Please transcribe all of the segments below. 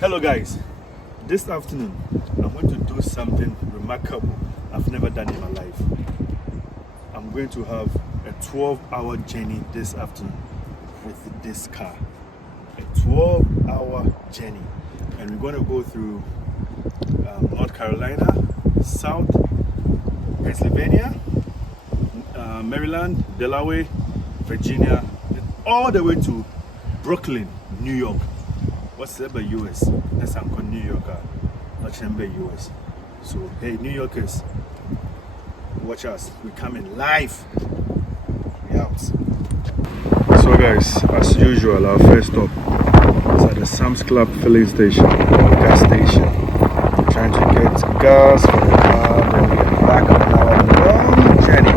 Hello guys, this afternoon I'm going to do something remarkable I've never done in my life. I'm going to have a 12-hour journey this afternoon with this car. A 12-hour journey, and we're going to go through North Carolina, South Pennsylvania, Maryland, Delaware, Virginia, all the way to Brooklyn, New York. What's the US? That's I'm called New Yorker, not Chamber US. So hey, New Yorkers, watch us. We're coming live. We out. So guys, as usual, our first stop is at the Sam's Club filling station, gas station. We're trying to get gas for the car, then we get back on our long journey.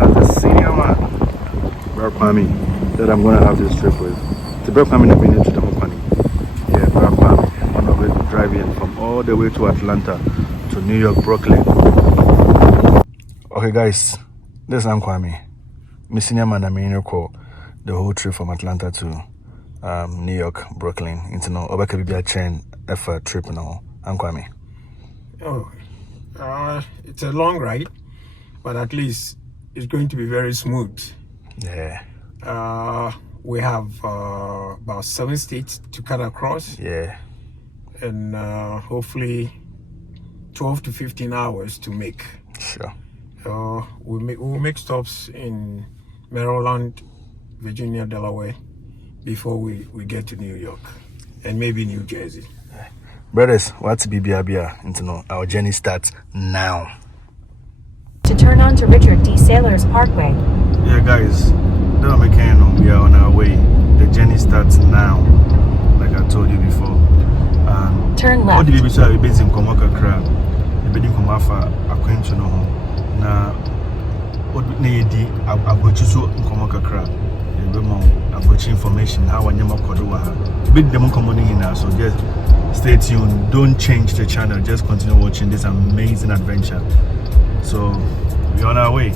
As the senior man, Brad Kwame, that I'm going to have this trip with. The Brad Kwame have been into the company. Yeah, Brad Kwame, one of it driving from all the way to Atlanta to New York, Brooklyn. Okay guys, this is Kwame. My senior man, I mean, the whole trip from Atlanta to New York, Brooklyn, into no Obaka be a chain effort trip now. I'm Kwame. Oh, it's a long ride, but at least it's going to be very smooth. Yeah. We have about 7 states to cut across. Yeah. And hopefully 12 to 15 hours to make. Sure. We'll make stops in Maryland, Virginia, Delaware before we get to New York and maybe New Jersey. Brothers, what's BBRBR? Into no, our journey starts now. To turn on to Richard D. Sailors Parkway. Yeah, guys, we are on our way. The journey starts now, like I told you before. Turn left. All the babies are based in Komaka Crab. The baby from Alpha, according to know. Now, what we need, I go to Komaka Crab. I got information how I never could do. Big demo coming in now, so just stay tuned. Don't change the channel. Just continue watching this amazing adventure. So, we're on our way.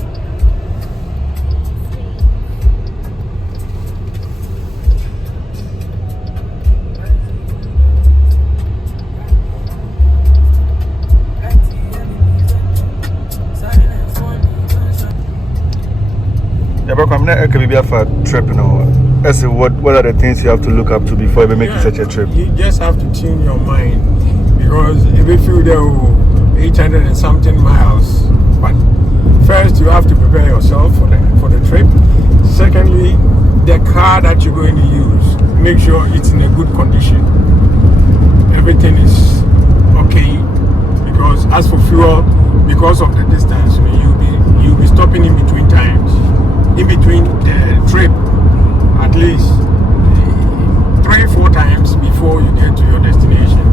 I'm not going to be for a trip, you know. What are the things you have to look up to before you make such a trip? You just have to tune your mind, because if you feel there 800 and something miles, but first you have to prepare yourself for the trip. Secondly, the car that you're going to use, make sure it's in a good condition. Everything is okay, because as for fuel, because of the distance, you'll be stopping in between times. In between the trip, at least 3-4 times before you get to your destination.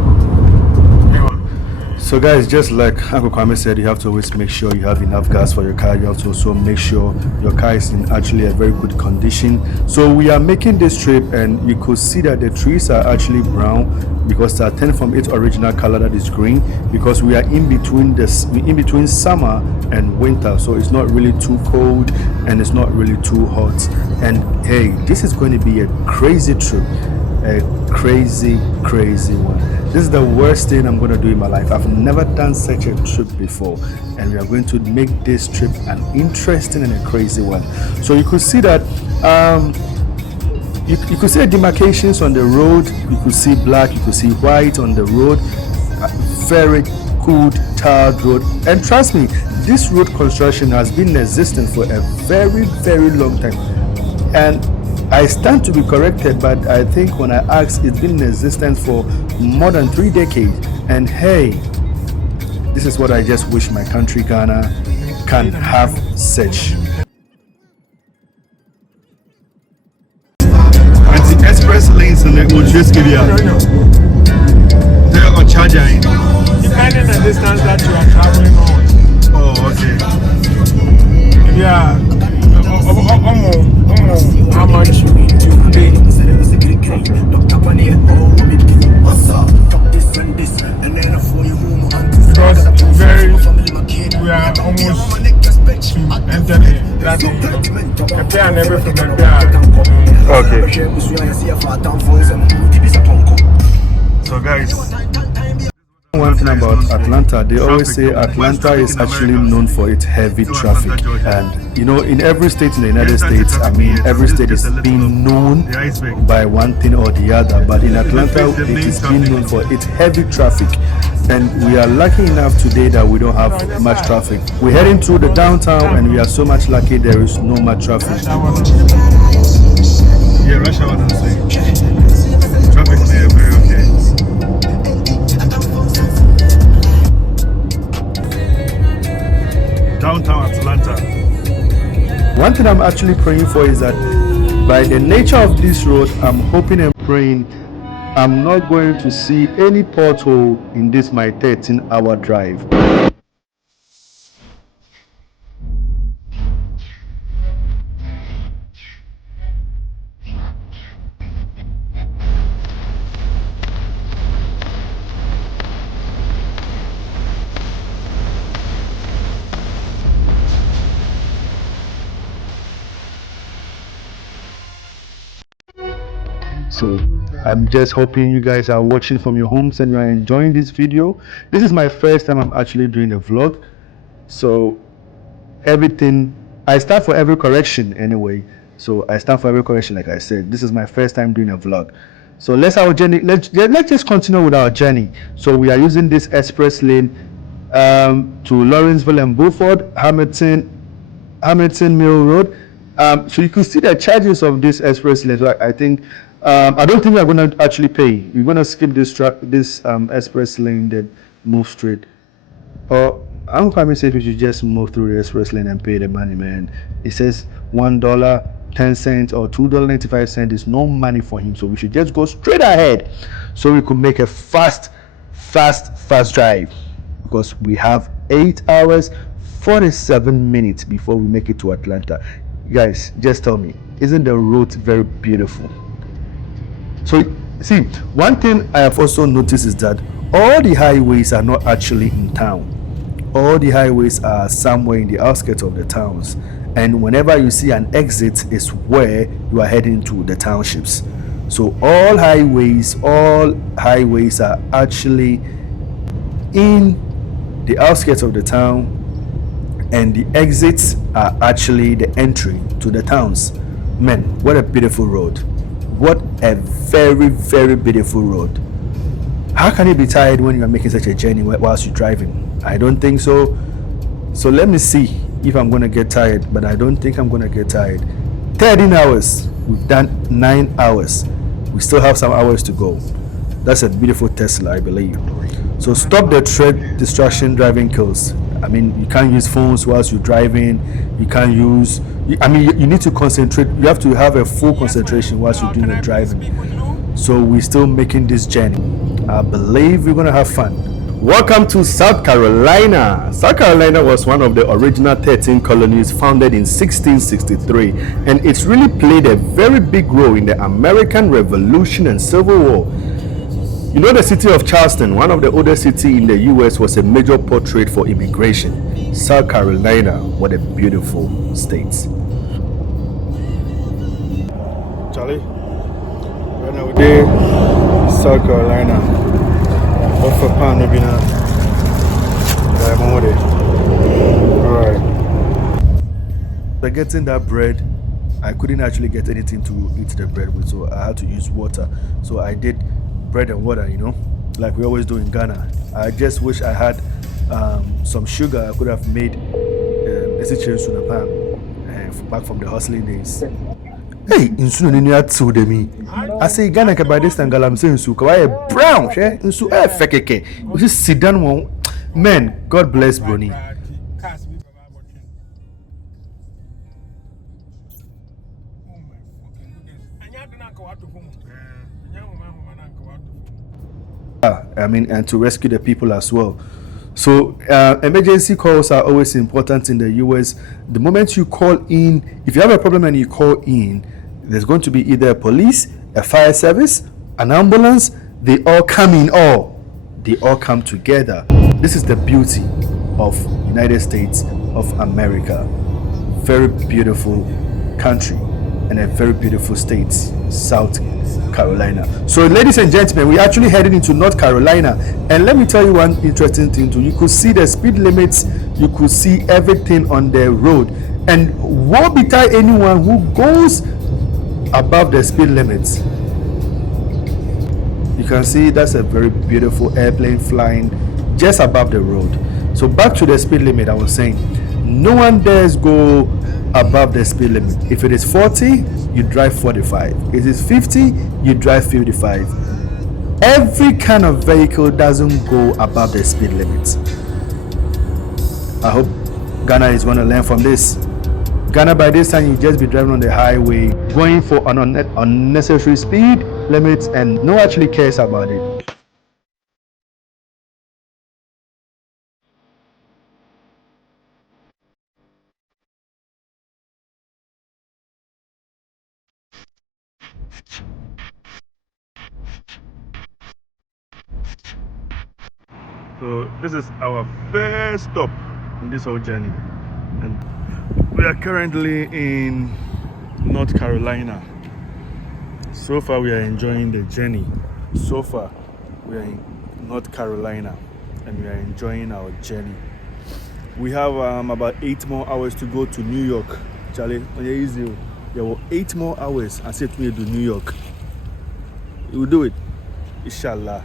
So guys, just like Uncle Kwame said, you have to always make sure you have enough gas for your car. You have to also make sure your car is in actually a very good condition. So we are making this trip, and you could see that the trees are actually brown because they are turned from its original color that is green, because we are in between summer and winter, so it's not really too cold and it's not really too hot. And hey, this is going to be a crazy trip, a crazy one. This is the worst thing I'm going to do in my life. I've never done such a trip before, and we are going to make this trip an interesting and a crazy one. So you could see that you could see demarcations on the road. You could see black, you could see white on the road. Very good tarred road, and trust me, this road construction has been existing for a very, very long time. And I stand to be corrected, but I think when I asked, it's been in existence for more than 3 decades. And hey, this is what I just wish my country, Ghana, can have such. And the express lanes in the Ultras area. They are charging. Depending on the distance that you are traveling on. Oh, okay. Yeah. How much you pay? Because we are almost to enter the Okay. So guys, one thing about Atlanta, they always say Atlanta is actually known for its heavy traffic. And you know, in every state in the United States, I mean, every state is being known by one thing or the other. But in Atlanta, it is being known for its heavy traffic. And we are lucky enough today that we don't have much traffic. We're heading through the downtown and we are so much lucky there is no much traffic. Yeah, rush hour, I'm saying. Traffic there, very okay. Downtown Atlanta. One thing I'm actually praying for is that by the nature of this road, I'm hoping and praying I'm not going to see any pothole in this my 13-hour drive. So I'm just hoping you guys are watching from your homes and you are enjoying this video. This is my first time I'm actually doing a vlog, so everything I stand for every correction anyway. So I stand for every correction, like I said. This is my first time doing a vlog, so let's just continue with our journey. So we are using this express lane to Lawrenceville and Beaufort, Hamilton Mill Road. So you can see the charges of this express lane. So I think I don't think we're going to actually pay. We're going to skip this express lane, then move straight. Or I'm quite safe we should just move through the express lane and pay the money, man. It says $1.10 or $2.95 is no money for him, so we should just go straight ahead so we could make a fast drive, because we have 8 hours 47 minutes before we make it to Atlanta. Guys, just tell me, isn't the road very beautiful? So see, one thing I have also noticed is that all the highways are not actually in town. All the highways are somewhere in the outskirts of the towns, and whenever you see an exit is where you are heading to the townships. So all highways are actually in the outskirts of the town, and the exits are actually the entry to the towns. Man, what a beautiful road. What a very beautiful road. How can you be tired when you are making such a journey whilst you're driving? I don't think so. So let me see if I'm going to get tired, but I don't think I'm going to get tired. 13 hours. We've done 9 hours. We still have some hours to go. That's a beautiful Tesla, I believe. So stop the tread distraction driving kills. I mean, you can't use phones whilst you're driving. You can't use, I mean, you need to concentrate. You have to have a full concentration whilst you're doing the driving. So we're still making this journey. I believe we're going to have fun. Welcome to South Carolina. South Carolina was one of the original 13 colonies founded in 1663, and it's really played a very big role in the American Revolution and Civil War. You know, the city of Charleston, one of the oldest cities in the US, was a major port trade for immigration. South Carolina, what a beautiful state. Charlie, right now we're in South Carolina. Alright. By getting that bread, I couldn't actually get anything to eat the bread with, so I had to use water. So I did bread and water, you know, like we always do in Ghana. I just wish I had some sugar. I could have made back from the hustling days. Hey, insu no ni atu de mi. I say Ghana ka by this time galam say insu ka why brown, she insu fekeke. We just sit down one. Man, God bless Brony. I mean, and to rescue the people as well. So emergency calls are always important in the US. The moment you call in, if you have a problem and you call in, there's going to be either a police, a fire service, an ambulance. They all come in, they all come together. This is the beauty of United States of America. Very beautiful country and a very beautiful state. South Carolina. So, ladies and gentlemen, we're actually heading into North Carolina, and let me tell you one interesting thing too. You could see the speed limits, you could see everything on the road, and woe betide anyone who goes above the speed limits. You can see that's a very beautiful airplane flying just above the road. So back to the speed limit, I was saying, no one dares go above the speed limit. If it is 40, you drive 45. If it is 50, you drive 55. Every kind of vehicle doesn't go above the speed limit. I hope Ghana is going to learn from this. Ghana, by this time, you just be driving on the highway, going for an unnecessary speed limits, and no one actually cares about it. So this is our first stop in this whole journey, and we are currently in North Carolina. So far we are enjoying the journey. So far we are in North Carolina and we are enjoying our journey. We have about 8 more hours to go to New York. Charlie, easy. There were 8 more hours and say to me to New York. You will do it, inshallah.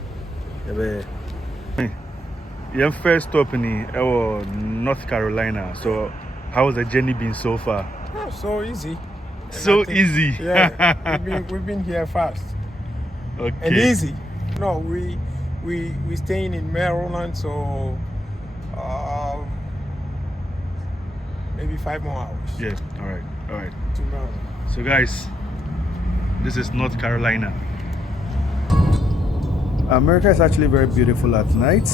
Your first stop in North Carolina. So how has the journey been so far? Oh, so easy. So easy. Yeah, we've been here fast. Okay. And easy. No, we staying in Maryland, so maybe 5 more hours. Yeah. All right. To Maryland. So guys, this is North Carolina. America is actually very beautiful at night,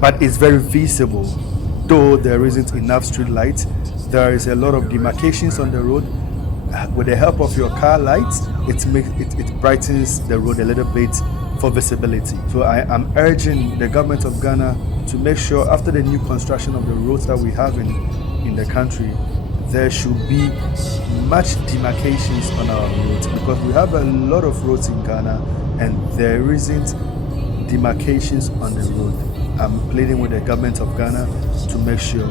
but it's very visible. Though there isn't enough street lights, there is a lot of demarcations on the road. With the help of your car lights, it brightens the road a little bit for visibility. So I am urging the government of Ghana to make sure after the new construction of the roads that we have in the country, there should be much demarcations on our roads, because we have a lot of roads in Ghana and there isn't demarcations on the road. I'm pleading with the government of Ghana to make sure.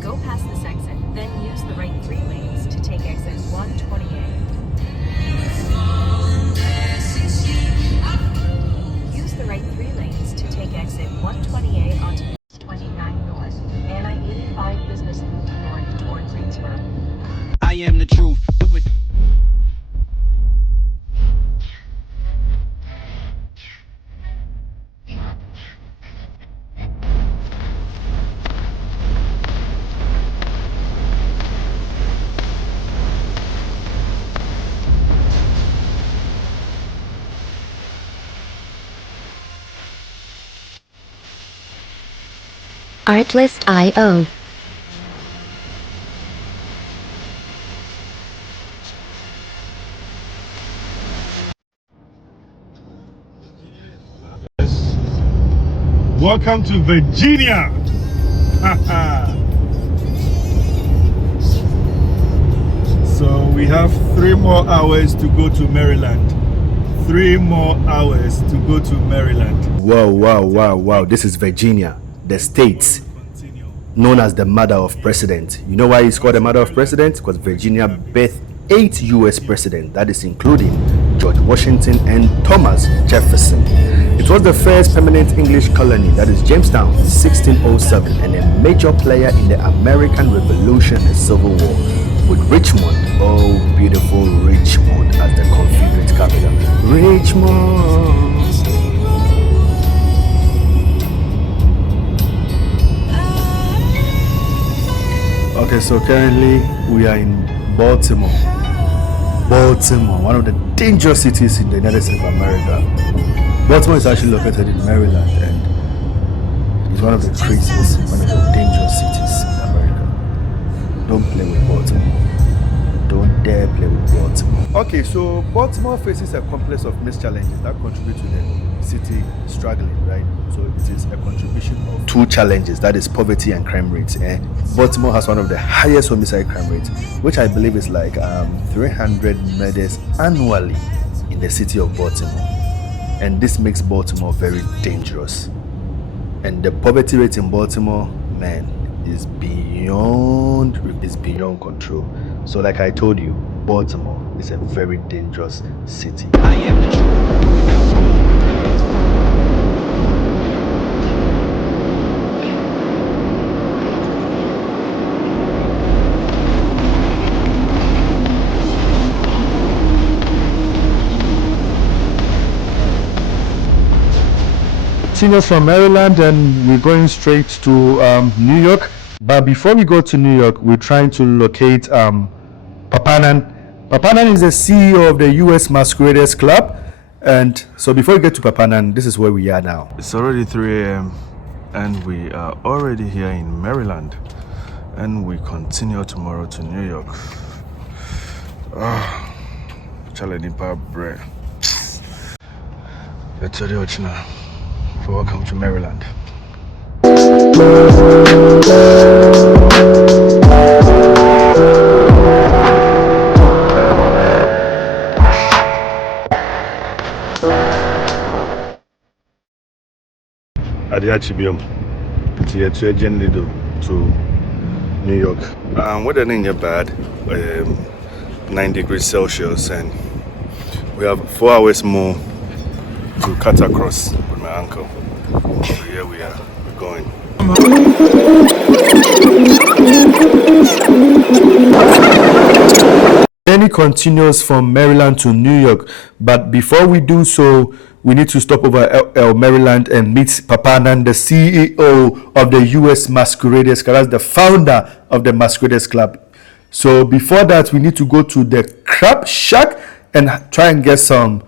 Go past this exit, then use the right 3 lanes to take exit 128. Use the right 3 lanes to take exit 128 onto 29 North and I-85 Business Loop North toward Greensboro. I am the truth. Artlist.io. Welcome to Virginia. So we have 3 more hours to go to Maryland. 3 more hours to go to Maryland. Wow. This is Virginia, the state known as the mother of president. You know why it's called the mother of president? Because Virginia birthed 8 US presidents, that is including George Washington and Thomas Jefferson. It was the first permanent English colony, that is Jamestown, in 1607, and a major player in the American Revolution and Civil War, with Richmond, oh beautiful Richmond, as the Confederate capital. Richmond. Okay, so currently we are in Baltimore, one of the dangerous cities in the United States of America. Baltimore is actually located in Maryland, and it's one of the craziest, one of the dangerous cities in America. Don't play with Baltimore. don't dare play with Baltimore. Okay, so Baltimore faces a complex of mixed challenges that contribute to the city struggling, right? So it is a contribution of two challenges, that is poverty and crime rates. Baltimore has one of the highest homicide crime rates, which I believe is like 300 murders annually in the city of Baltimore. And this makes Baltimore very dangerous. And the poverty rate in Baltimore, man, is beyond control. So like I told you, Baltimore is a very dangerous city. I am the truth. Seniors from Maryland, and we're going straight to New York. But before we go to New York, we're trying to locate Papanan. Papanan is the CEO of the U.S. Masqueraders Club. And so before we get to Papanan, this is where we are now. It's already 3 a.m. and we are already here in Maryland. And we continue tomorrow to New York. Challenging power bread. Welcome to Maryland. Adiachibium. It's generally to New York. Weather ain't bad. 9 degrees Celsius, and we have 4 hours more to cut across with my uncle. So here we are. We're going. Journey continues from Maryland to New York, but before we do so, we need to stop over Maryland and meet Papanan, the CEO of the U.S. Masqueraders Club. That's the founder of the Masqueraders Club. So before that, we need to go to the Crab Shack and try and get some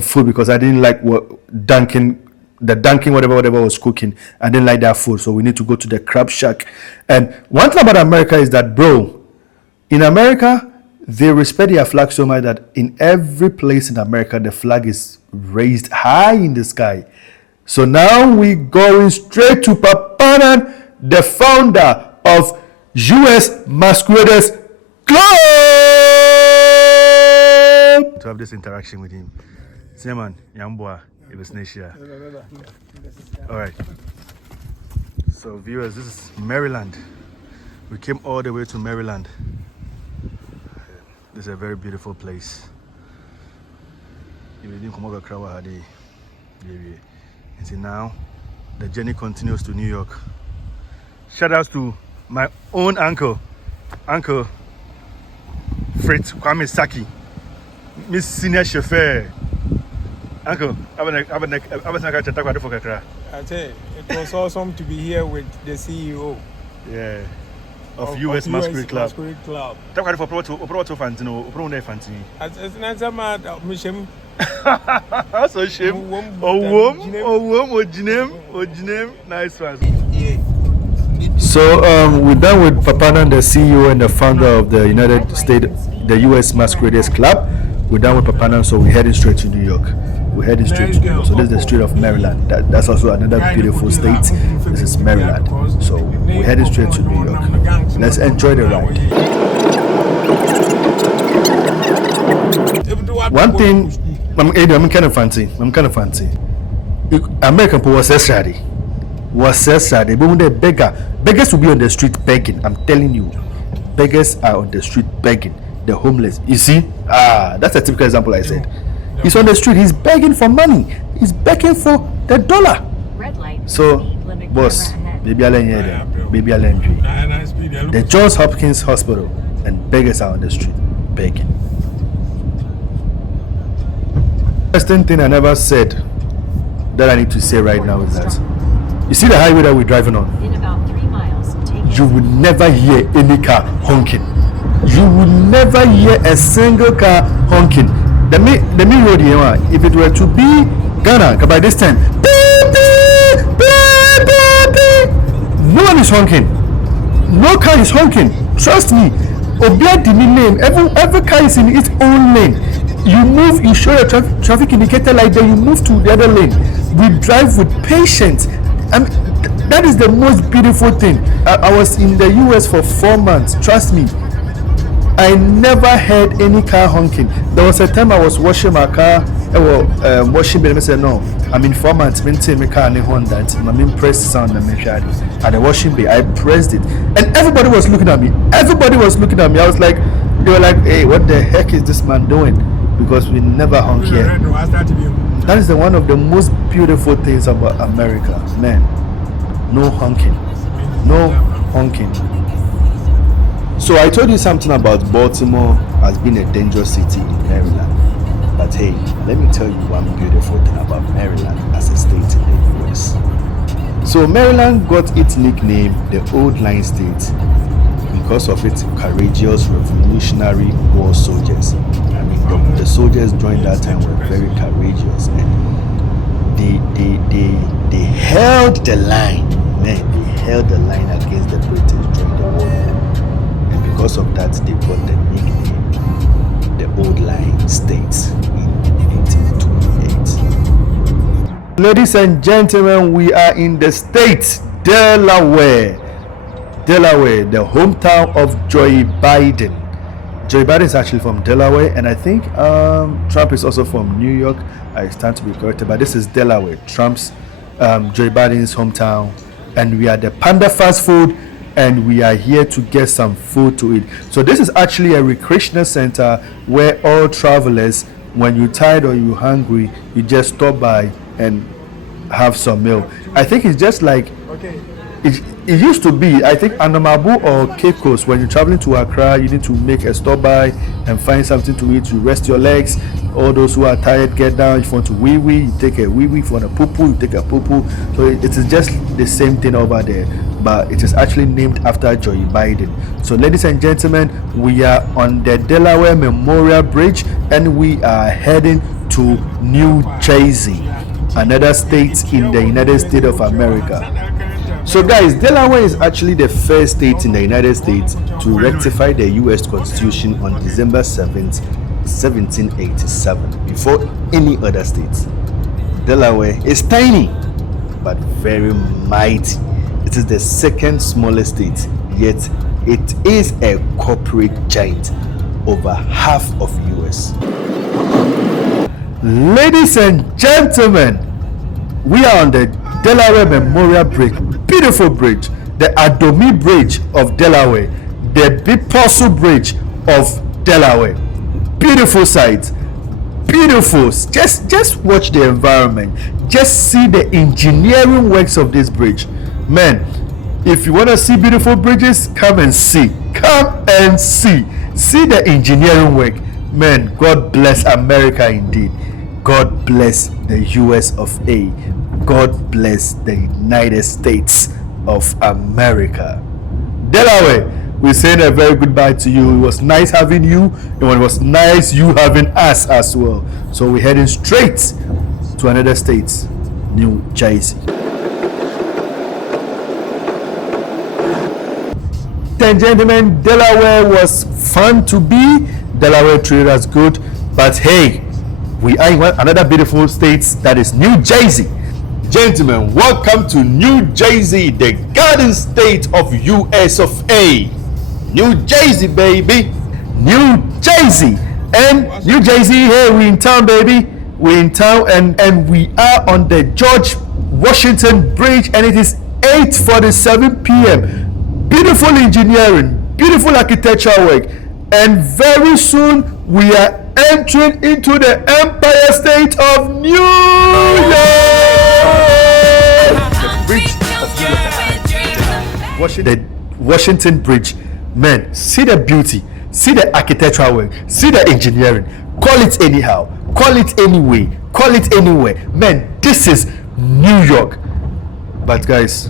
food, because I didn't like Dunkin' whatever was cooking. I didn't like that food, so we need to go to the Crab Shack. And one thing about America is that, bro, in America, they respect their flag so much that in every place in America, the flag is raised high in the sky. So now we're going straight to Papanan, the founder of U.S. Masqueraders Club, to have this interaction with him. Seaman, Yamboa, it was Nesha. All right. So viewers, this is Maryland. We came all the way to Maryland. This is a very beautiful place. And now the journey continues to New York. Shout out to my own uncle Fritz Kwame Saki, Miss Senior Chauffeur. Uncle, I tell you, it was awesome to be here with the CEO. Yeah. Of US Masquerade Club. Masquerade Club. Talk about for Fantino, Opro Fantini. As an mad mission. So shame. Oh, Jinem. Nice one. So we're done with Papanan, the CEO and the founder of the United States, the US Masqueraders Club. We're done with Papanan, so we're heading straight to New York. We're heading straight to New York. So this is the street of Maryland. That's also another beautiful state. This is Maryland. So we're heading straight to New York. Let's enjoy the ride. One thing, I'm kind of fancy. American people was ready. But when they beggars will be on the street begging. I'm telling you, beggars are on the street begging. The homeless. You see? That's a typical example I said. He's on the street, he's begging for money. He's begging for the dollar. So, boss, baby the Johns Hopkins Hospital, and beggars are on the street begging. Interesting thing I never said that I need to say right now is that, you see the highway that we're driving on? In about 3 miles, take You will never hear any car honking. You will never hear a single car honking. The main road here, if it were to be Ghana, by this time, no one is honking. No car is honking. Trust me. Obia dini lane. Every car is in its own lane. You move, you show your traffic indicator light, then you move to the other lane. We drive with patience. I mean, that is the most beautiful thing. I was in the US for 4 months. Trust me, I never heard any car honking. There was a time I was washing my car. Washing it. I said, no, I'm in 4 months. My car and horn that. My main press sound and at the washing bay. I pressed it, and everybody was looking at me. Everybody was looking at me. I was like, they were like, hey, what the heck is this man doing? Because we never honk here. That is one of the most beautiful things about America, man. No honking, no honking. So I told you something about Baltimore as being a dangerous city in Maryland. But hey, let me tell you one beautiful thing about Maryland as a state in the US. So Maryland got its nickname the Old Line State because of its courageous Revolutionary War soldiers. I mean, the soldiers during that time were very courageous, and they held the line. Man, they held the line against the British during the war. And because of that, they got the nickname the Old Line State in 1828. Ladies and gentlemen, we are in the state Delaware. Delaware, the hometown of Joe Biden. Joe Biden is actually from Delaware, and I think Trump is also from New York. I stand to be corrected, but this is Delaware, Trump's Joe Biden's hometown. And we are the Panda Fast Food, and we are here to get some food to eat. So this is actually a recreational center where all travelers, when you're tired or you're hungry, you just stop by and have some meal. I think it's just like it used to be. I think Anamabu or Cape Coast, when you're traveling to Accra, you need to make a stop by and find something to eat. You rest your legs. All those who are tired, get down. If you want to wee wee, you take a wee wee. If you want a poo poo, you take a poo poo. So it is just the same thing over there, but it is actually named after Joe Biden. So ladies and gentlemen, we are on the Delaware Memorial Bridge, and we are heading to New Jersey, another state in the United States of America. So guys, Delaware is actually the first state in the United States to rectify the US Constitution on December 7th, 1787, before any other states. Delaware is tiny but very mighty. It is the second smallest state, yet it is a corporate giant, over half of US. Ladies and gentlemen, we are on the Delaware Memorial Bridge, beautiful bridge, the Adomi Bridge of Delaware, the Biposu Bridge of Delaware. Beautiful sight, beautiful. Just watch the environment. Just see the engineering works of this bridge. Man, if you want to see beautiful bridges, come and see. Come and see. See the engineering work. Man, God bless America indeed. God bless the US of A. God bless the United States of America. Delaware, we're saying a very goodbye to you. It was nice having you, and it was nice you having us as well. So we're heading straight to another state, New Jersey. And gentlemen, Delaware was fun to be. Delaware treated us good, but hey, we are in another beautiful state, that is New Jersey. Gentlemen, welcome to New Jersey, the garden state of US of A. New Jersey, baby. New Jersey. And New Jersey, hey, we in town, baby. We in town, and we are on the George Washington Bridge, and it is 8:47 p.m. Beautiful engineering, beautiful architectural work, and very soon we are entering into the Empire State of New York. The bridge of the Washington Bridge. Man, see the beauty, see the architectural work, see the engineering. Call it anyhow, call it anyway, call it anywhere. Man, this is New York. But guys,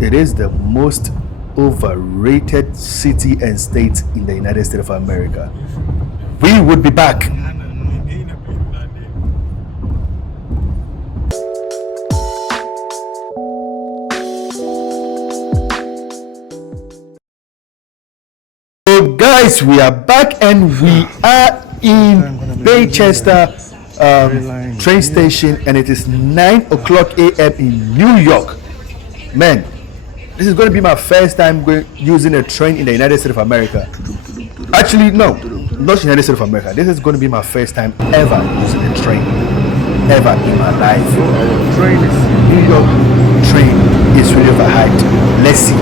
it is the most overrated city and state in the United States of America. We would be back. So guys, Guys, we are back and we are in Baychester train station, and it is 9 o'clock a.m. in New York. Man, this is going to be my first time using a train in the United States of America. Actually, no, not United States of America. This is going to be my first time ever using a train, ever in my life. Train is New York train is really overhyped. Let's see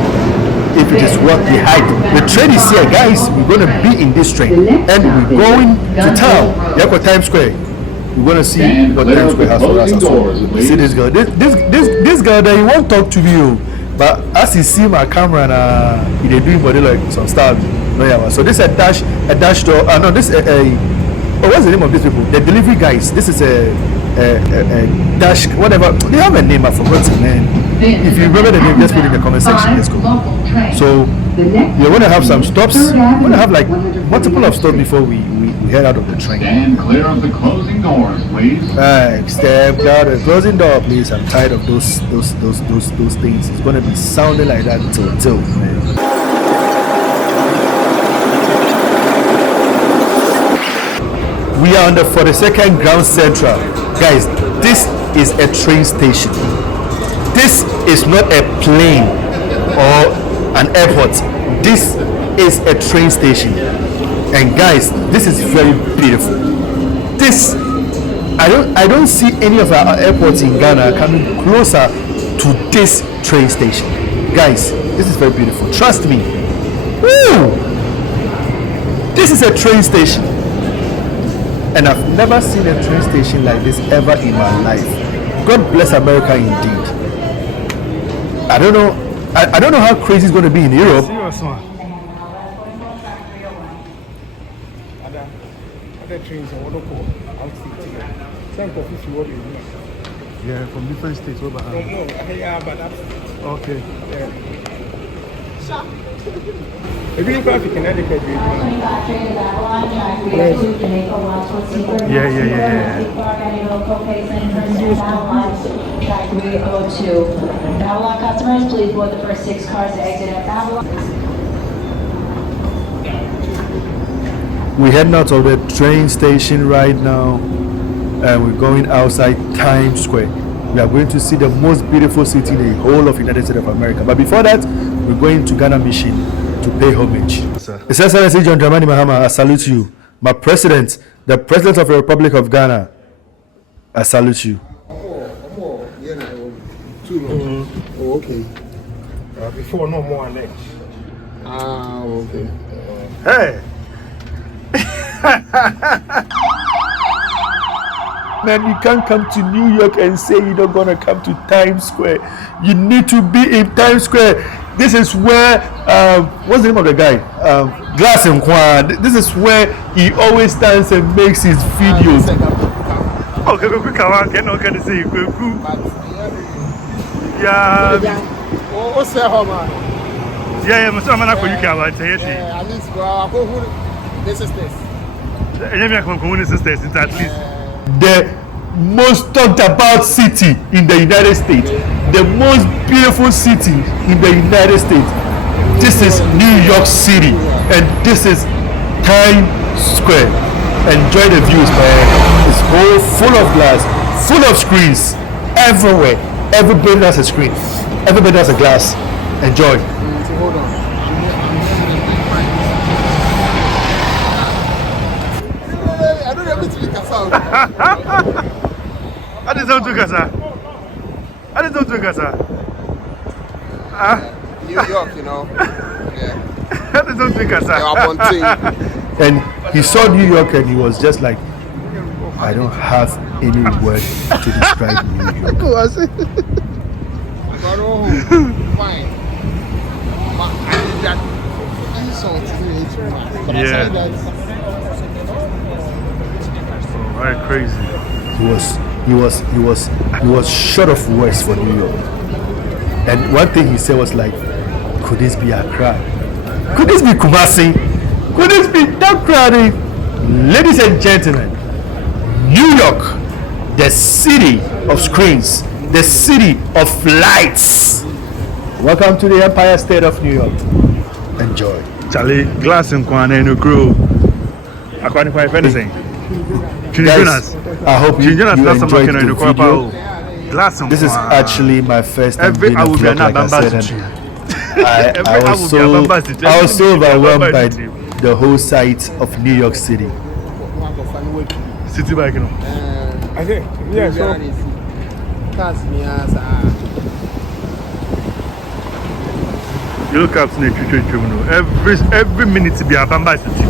if it is worth the hype. The train is here, guys. We're going to be in this train, and we're going to town. Yeah, for Times Square. We're going to see what Times Square has for us as well. See this girl. This girl that he won't talk to you, but as you see my camera and he doing body like some stuff. No, yeah. So this is a dash door. No, this is what's the name of these people? The delivery guys. This is a dash, whatever. They have a name, I forgot it, man. If you remember the name, just put it in the comment section. Let's go. So you're going to have some stops. We're going to have like multiple of stops before we head out of the train. Stand clear of the closing doors, please. Step clear of the closing door, please. I'm tired of those things. It's going to be sounding like that till man. We are on the 42nd Ground Central. Guys, this is a train station. This is not a plane or an airport. This is a train station. And guys, this is very beautiful. This, I don't see any of our airports in Ghana coming closer to this train station. Guys, this is very beautiful. Trust me. Woo! This is a train station. And I've never seen a train station like this ever in my life. God bless America indeed. I don't know how crazy it's going to be in Europe. Yeah, from different states. Okay. Maybe you can Connecticut. Yeah. 302. Babylon customers, please board the first 6 cars to exit at Babylon. We're heading out of the train station right now, and we're going outside Times Square. We are going to see the most beautiful city in the whole of United States of America. But before that, we're going to Ghana Mission to pay homage. His Excellency John Dramani Mahama, I salute you. My president, the president of the Republic of Ghana, I salute you. Oh, okay. Before no more Alex. Okay. Hey! Man, you can't come to New York and say you're not gonna come to Times Square. You need to be in Times Square. This is where what's the name of the guy? Glass and Kwan. This is where he always stands and makes his videos. Okay, quick, I can say yeah. What's that, man? Yeah, I'm not going to at least this is this. At least the most talked about city in the United States, the most beautiful city in the United States. This is New York City, and this is Times Square. Enjoy the views, man. It's all full of glass, full of screens everywhere. Everybody has a screen. Everybody has a glass. Enjoy. Hold on. I don't have to look at sound. I just don't do Gaza. New York, you know. Yeah. I just don't do Gaza. And he saw New York and he was just like, I don't have any word to describe New York. Fine. But I did that insult to me. But I said that. Very crazy. He was short of words for New York. And one thing he said was like, could this be Accra? Could this be Kumasi? Could this be that crowded? Ladies and gentlemen, New York, the city of screens, the city of lights. Welcome to the Empire State of New York. Enjoy. Charlie, glass and Kwana and Crew. I can't quite anything. Guys, I hope you enjoyed the video. Glass and This is actually my first time every being I a will be vlog, an like I said, and I I was so overwhelmed by the whole sight of New York City. City bike, you know. I think, yeah, so. You look up to the every minute to be a bamba city.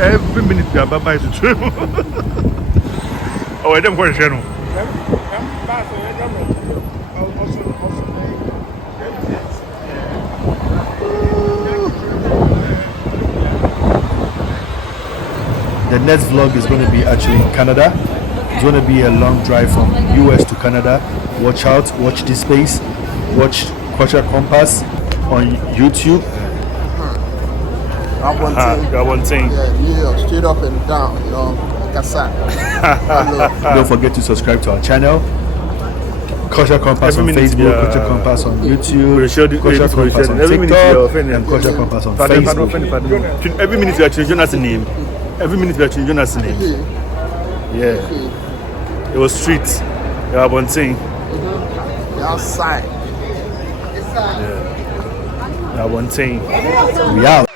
Every minute to be a bamba city. Oh, I don't want to know. The next vlog is going to be actually in Canada. It's going to be a long drive from US to Canada. Watch out, watch this space, watch Cultural Kompass on YouTube. That one thing. Yeah, New York, straight up and down, you know, like I said. Don't forget to subscribe to our channel. Cultural Kompass on Facebook, Cultural Kompass on YouTube, Cultural Kompass on TikTok, and Cultural Kompass on Facebook. Every minute we are changing Jonas' name. Every minute we are changing Jonas' name. Yeah. It was street. Yeah, one thing. The outside. Yeah, one thing. We out.